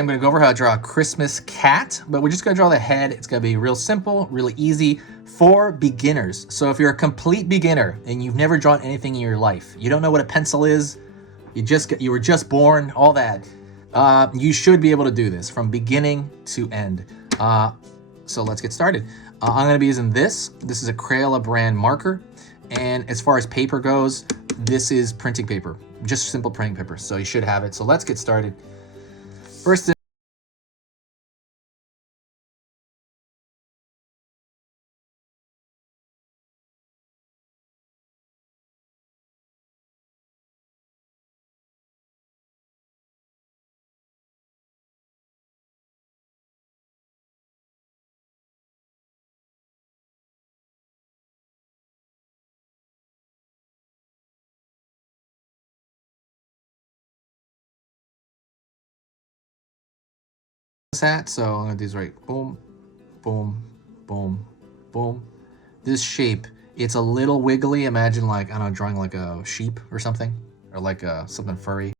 I'm going to go over how to draw a Christmas cat, but we're just going to draw the head. It's going to be real simple, really easy for beginners. So if you're a complete beginner and you've never drawn anything in your life, you don't know what a pencil is, you were just born, all that, you should be able to do this from beginning to end. So let's get started. I'm going to be using this. This is a Crayola brand marker. And as far as paper goes, this is printing paper, just simple printing paper. So you should have it. So let's get started. First, hat. So I'm gonna do this right. Boom, boom, boom, boom. This shape, it's a little wiggly. Imagine like, I don't know, drawing like a sheep or something, or like something furry.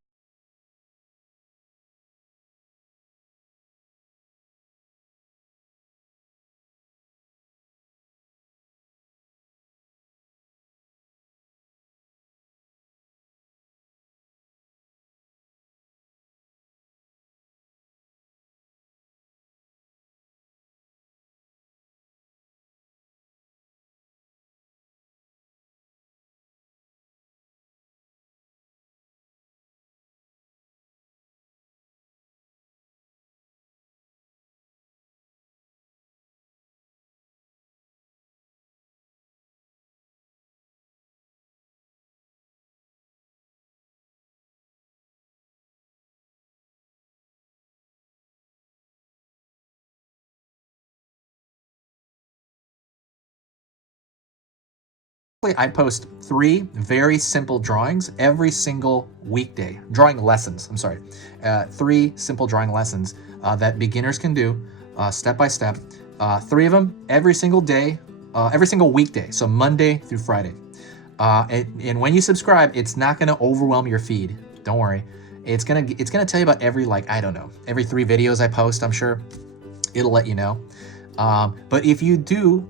I post 3 very simple drawings every single weekday. Drawing lessons, I'm sorry. 3 simple drawing lessons that beginners can do step by step. 3 of them every single day, every single weekday. So Monday through Friday. And when you subscribe, it's not gonna overwhelm your feed. Don't worry. It's gonna tell you about every, like, I don't know, every 3 videos I post, I'm sure. It'll let you know. But if you do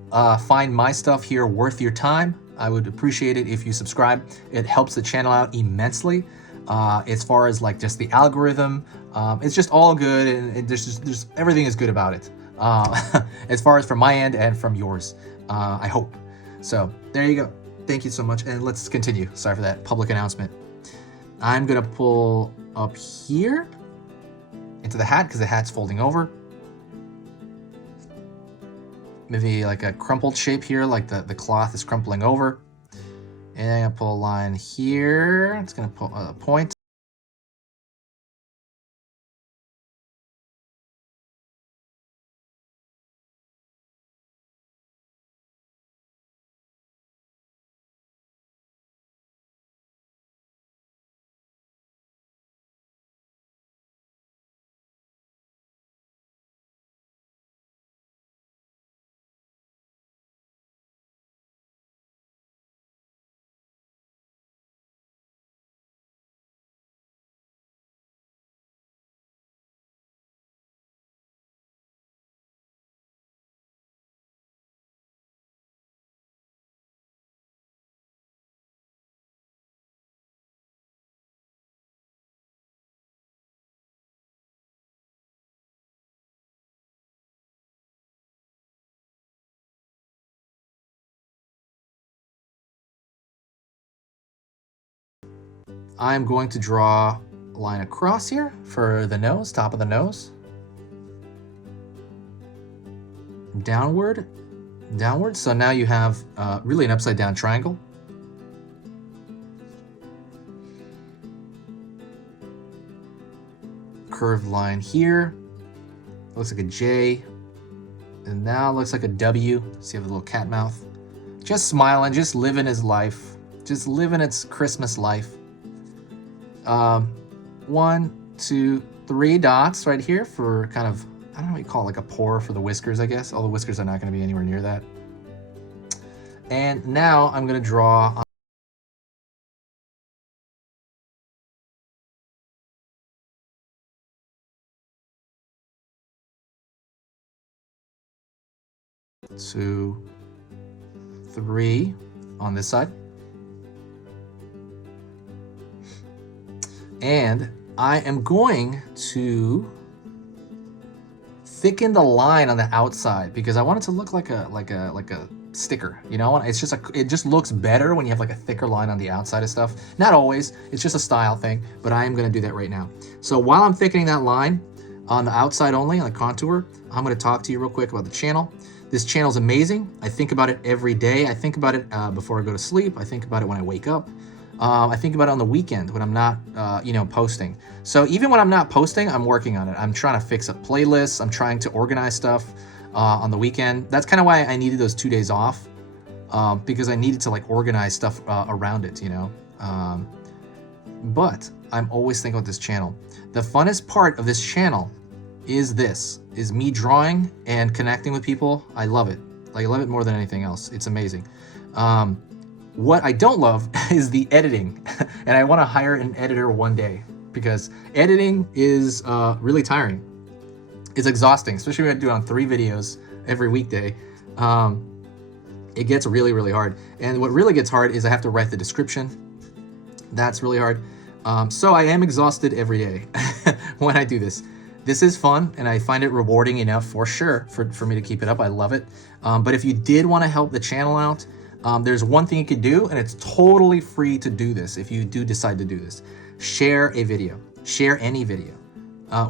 find my stuff here worth your time, I would appreciate it if you subscribe. It helps the channel out immensely. As far as like just the algorithm, it's just all good, and there's everything is good about it. As far as from my end and from yours, I hope. So there you go. Thank you so much, and let's continue. Sorry for that public announcement. I'm gonna pull up here into the hat because the hat's folding over. Maybe like a crumpled shape here, like the cloth is crumpling over. And I'm gonna pull a line here. It's gonna pull a point. I'm going to draw a line across here for the nose, top of the nose. Downward. So now you have really an upside down triangle. Curved line here. Looks like a J. And now it looks like a W. See, you have a little cat mouth. Just smiling, just living his life. Just living its Christmas life. 1, 2, 3 dots right here for kind of, I don't know what you call it, like a pour for the whiskers, I guess. All the whiskers are not going to be anywhere near that. And now I'm going to draw 2, 3 on this side. And I am going to thicken the line on the outside because I want it to look like a sticker, you know? It's just it just looks better when you have like a thicker line on the outside of stuff. Not always, it's just a style thing, but I am gonna do that right now. So while I'm thickening that line on the outside only, on the contour, I'm gonna talk to you real quick about the channel. This channel is amazing. I think about it every day. I think about it before I go to sleep. I think about it when I wake up. I think about it on the weekend when I'm not, posting. So even when I'm not posting, I'm working on it. I'm trying to fix up playlists. I'm trying to organize stuff on the weekend. That's kind of why I needed those 2 days off, because I needed to like organize stuff around it, you know. But I'm always thinking about this channel. The funnest part of this channel is me drawing and connecting with people. I love it. Like, I love it more than anything else. It's amazing. What I don't love is the editing, and I want to hire an editor one day because editing is really tiring. It's exhausting, especially when I do it on 3 videos every weekday. It gets really, really hard. And what really gets hard is I have to write the description. That's really hard. So I am exhausted every day when I do this. This is fun, and I find it rewarding enough for sure for me to keep it up. I love it. But if you did want to help the channel out, there's one thing you could do, and it's totally free to do this if you do decide to do this. Share a video. Share any video.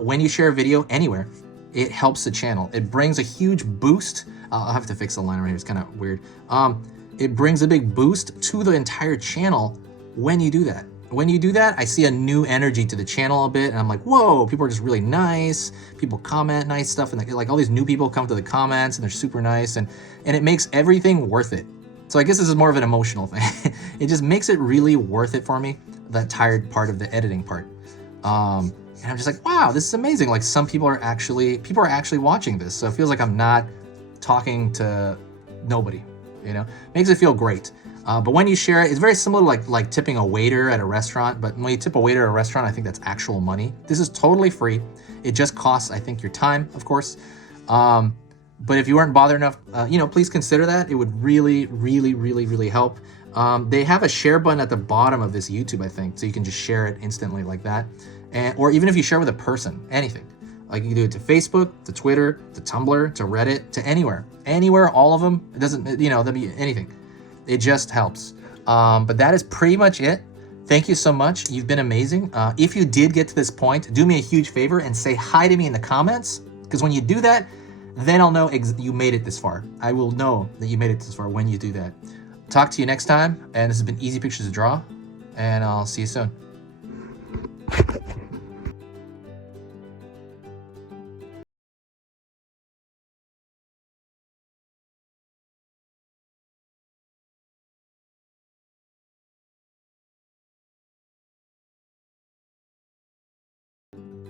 When you share a video anywhere, it helps the channel. It brings a huge boost. I'll have to fix the line right here. It's kind of weird. It brings a big boost to the entire channel when you do that. When you do that, I see a new energy to the channel a bit, and I'm like, whoa, people are just really nice. People comment nice stuff, and like all these new people come to the comments, and they're super nice, and it makes everything worth it. So I guess this is more of an emotional thing. It just makes it really worth it for me, that tired part of the editing part. And I'm just like, wow, this is amazing. Like, some people are actually watching this. So it feels like I'm not talking to nobody, you know? Makes it feel great. But when you share it, it's very similar to like tipping a waiter at a restaurant. But when you tip a waiter at a restaurant, I think that's actual money. This is totally free. It just costs, I think, your time, of course. But if you weren't bothered enough, please consider that. It would really, really, really, really help. They have a share button at the bottom of this YouTube, I think, so you can just share it instantly like that. Or even if you share with a person, anything. Like, you can do it to Facebook, to Twitter, to Tumblr, to Reddit, to anywhere. Anywhere, all of them. It doesn't, that'd be anything. It just helps. But that is pretty much it. Thank you so much. You've been amazing. If you did get to this point, do me a huge favor and say hi to me in the comments, because when you do that, then I'll know you made it this far. I will know that you made it this far when you do that. Talk to you next time, and this has been Easy Pictures to Draw, and I'll see you soon.